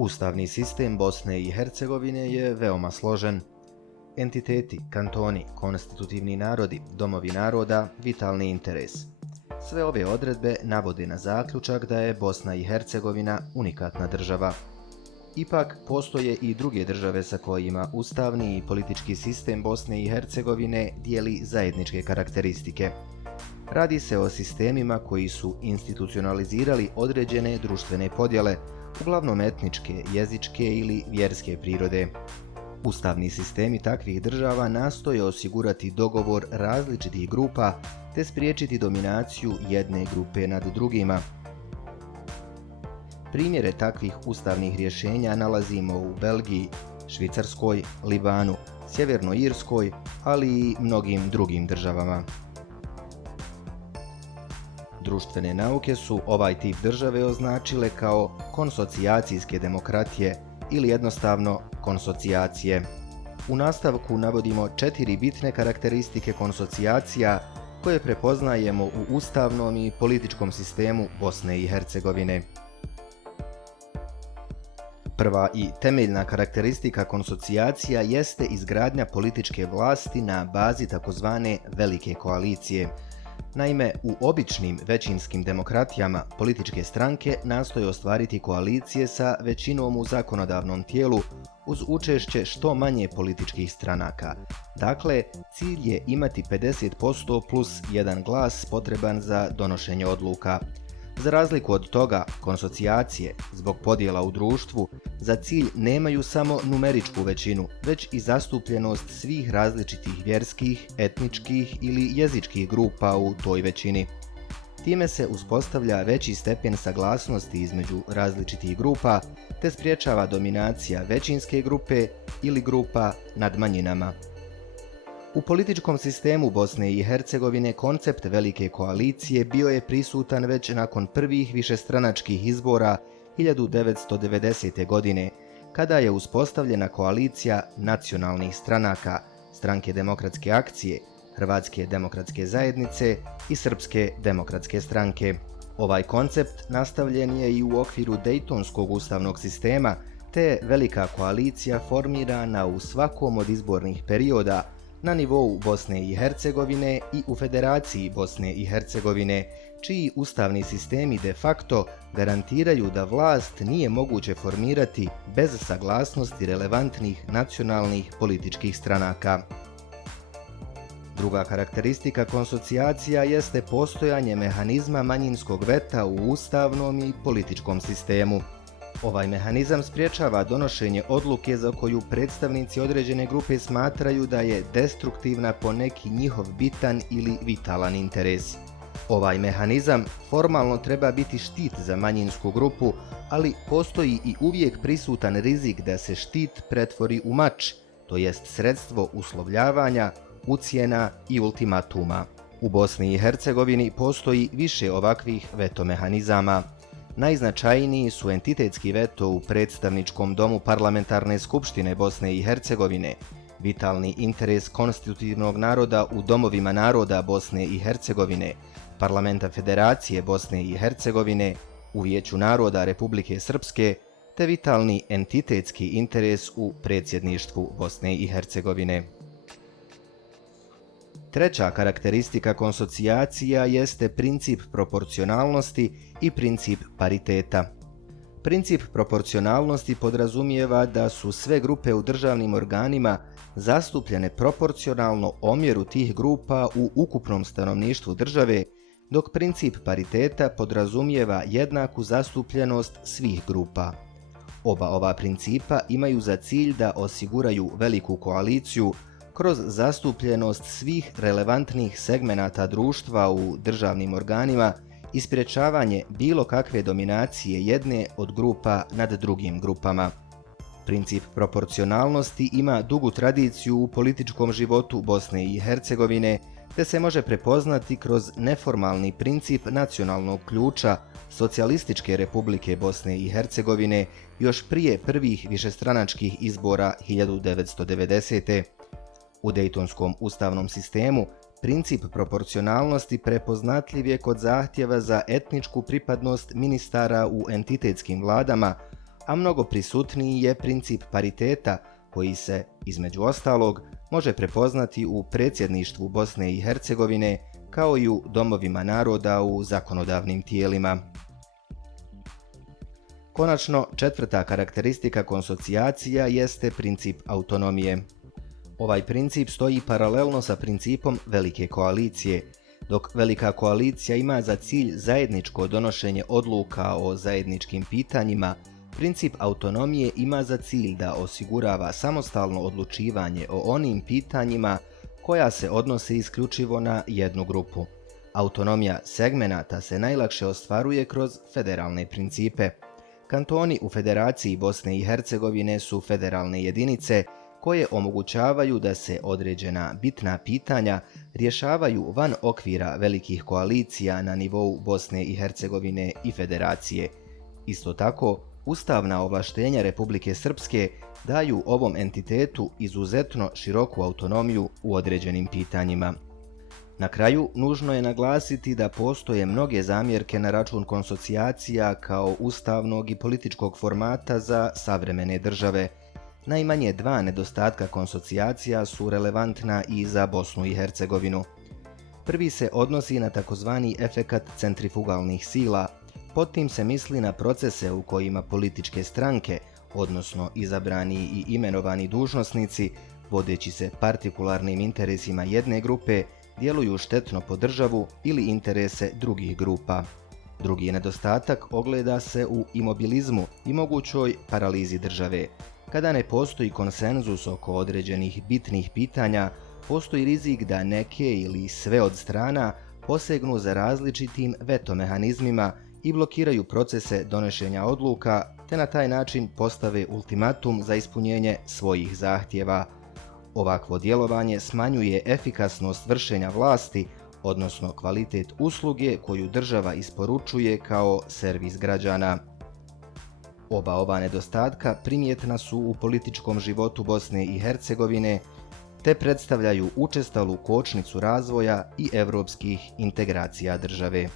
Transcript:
Ustavni sistem Bosne i Hercegovine je veoma složen. Entiteti, kantoni, konstitutivni narodi, domovi naroda, vitalni interes. Sve ove odredbe navode na zaključak da je Bosna i Hercegovina unikatna država. Ipak, postoje i druge države sa kojima ustavni i politički sistem Bosne i Hercegovine dijeli zajedničke karakteristike. Radi se o sistemima koji su institucionalizirali određene društvene podjele, uglavnom etničke, jezičke ili vjerske prirode. Ustavni sistemi takvih država nastoje osigurati dogovor različitih grupa te spriječiti dominaciju jedne grupe nad drugima. Primjere takvih ustavnih rješenja nalazimo u Belgiji, Švicarskoj, Libanu, Sjevernoj Irskoj, ali i mnogim drugim državama. Društvene nauke su ovaj tip države označile kao konsocijacijske demokratije ili jednostavno konsocijacije. U nastavku navodimo 4 bitne karakteristike konsocijacija koje prepoznajemo u ustavnom i političkom sistemu Bosne i Hercegovine. Prva i temeljna karakteristika konsocijacija jeste izgradnja političke vlasti na bazi takozvane velike koalicije. Naime, u običnim većinskim demokratijama političke stranke nastoje ostvariti koalicije sa većinom u zakonodavnom tijelu uz učešće što manje političkih stranaka. Dakle, cilj je imati 50% plus jedan glas potreban za donošenje odluka. Za razliku od toga, konsocijacije, zbog podjela u društvu, za cilj nemaju samo numeričku većinu, već i zastupljenost svih različitih vjerskih, etničkih ili jezičkih grupa u toj većini. Time se uspostavlja veći stepen saglasnosti između različitih grupa, te spriječava dominacija većinske grupe ili grupa nad manjinama. U političkom sistemu Bosne i Hercegovine koncept velike koalicije bio je prisutan već nakon prvih višestranačkih izbora 1990. godine, kada je uspostavljena koalicija nacionalnih stranaka, Stranke demokratske akcije, Hrvatske demokratske zajednice i Srpske demokratske stranke. Ovaj koncept nastavljen je i u okviru Dejtonskog ustavnog sistema, te je velika koalicija formirana u svakom od izbornih perioda na nivou Bosne i Hercegovine i u Federaciji Bosne i Hercegovine, čiji ustavni sistemi de facto garantiraju da vlast nije moguće formirati bez saglasnosti relevantnih nacionalnih političkih stranaka. Druga karakteristika konsocijacija jeste postojanje mehanizma manjinskog veta u ustavnom i političkom sistemu. Ovaj mehanizam spriječava donošenje odluke za koju predstavnici određene grupe smatraju da je destruktivna po neki njihov bitan ili vitalan interes. Ovaj mehanizam formalno treba biti štit za manjinsku grupu, ali postoji i uvijek prisutan rizik da se štit pretvori u mač, to jest sredstvo uslovljavanja, ucjena i ultimatuma. U Bosni i Hercegovini postoji više ovakvih veto mehanizama. Najznačajniji su entitetski veto u predstavničkom domu Parlamentarne skupštine Bosne i Hercegovine, vitalni interes konstitutivnog naroda u domovima naroda Bosne i Hercegovine, Parlamenta Federacije Bosne i Hercegovine, u Vijeću naroda Republike Srpske, te vitalni entitetski interes u predsjedništvu Bosne i Hercegovine. Treća karakteristika konsocijacija jeste princip proporcionalnosti i princip pariteta. Princip proporcionalnosti podrazumijeva da su sve grupe u državnim organima zastupljene proporcionalno omjeru tih grupa u ukupnom stanovništvu države, dok princip pariteta podrazumijeva jednaku zastupljenost svih grupa. Oba ova principa imaju za cilj da osiguraju veliku koaliciju kroz zastupljenost svih relevantnih segmenata društva u državnim organima i sprječavanje bilo kakve dominacije jedne od grupa nad drugim grupama. Princip proporcionalnosti ima dugu tradiciju u političkom životu Bosne i Hercegovine, te se može prepoznati kroz neformalni princip nacionalnog ključa Socijalističke Republike Bosne i Hercegovine još prije prvih višestranačkih izbora 1990. U Dejtonskom ustavnom sistemu princip proporcionalnosti prepoznatljiv je kod zahtjeva za etničku pripadnost ministara u entitetskim vladama, a mnogo prisutniji je princip pariteta koji se, između ostalog, može prepoznati u predsjedništvu Bosne i Hercegovine kao i u domovima naroda u zakonodavnim tijelima. Konačno, četvrta karakteristika konsocijacija jeste princip autonomije. Ovaj princip stoji paralelno sa principom velike koalicije, dok velika koalicija ima za cilj zajedničko donošenje odluka o zajedničkim pitanjima, princip autonomije ima za cilj da osigurava samostalno odlučivanje o onim pitanjima koja se odnose isključivo na jednu grupu. Autonomija segmenata se najlakše ostvaruje kroz federalne principe. Kantoni u Federaciji Bosne i Hercegovine su federalne jedinice koje omogućavaju da se određena bitna pitanja rješavaju van okvira velikih koalicija na nivou Bosne i Hercegovine i Federacije. Isto tako, ustavna ovlaštenja Republike Srpske daju ovom entitetu izuzetno široku autonomiju u određenim pitanjima. Na kraju, nužno je naglasiti da postoje mnoge zamjerke na račun konsocijacija kao ustavnog i političkog formata za savremene države. Najmanje dva nedostatka konsocijacija su relevantna i za Bosnu i Hercegovinu. Prvi se odnosi na takozvani efekat centrifugalnih sila. Pod tim se misli na procese u kojima političke stranke, odnosno izabrani i imenovani dužnosnici, vodeći se partikularnim interesima jedne grupe, djeluju štetno po državu ili interese drugih grupa. Drugi nedostatak ogleda se u imobilizmu i mogućoj paralizi države. Kada ne postoji konsenzus oko određenih bitnih pitanja, postoji rizik da neke ili sve od strana posegnu za različitim veto mehanizmima i blokiraju procese donošenja odluka, te na taj način postave ultimatum za ispunjenje svojih zahtjeva. Ovakvo djelovanje smanjuje efikasnost vršenja vlasti, odnosno kvalitet usluge koju država isporučuje kao servis građana. Oba ova nedostatka primjetna su u političkom životu Bosne i Hercegovine, te predstavljaju učestalu kočnicu razvoja i europskih integracija države.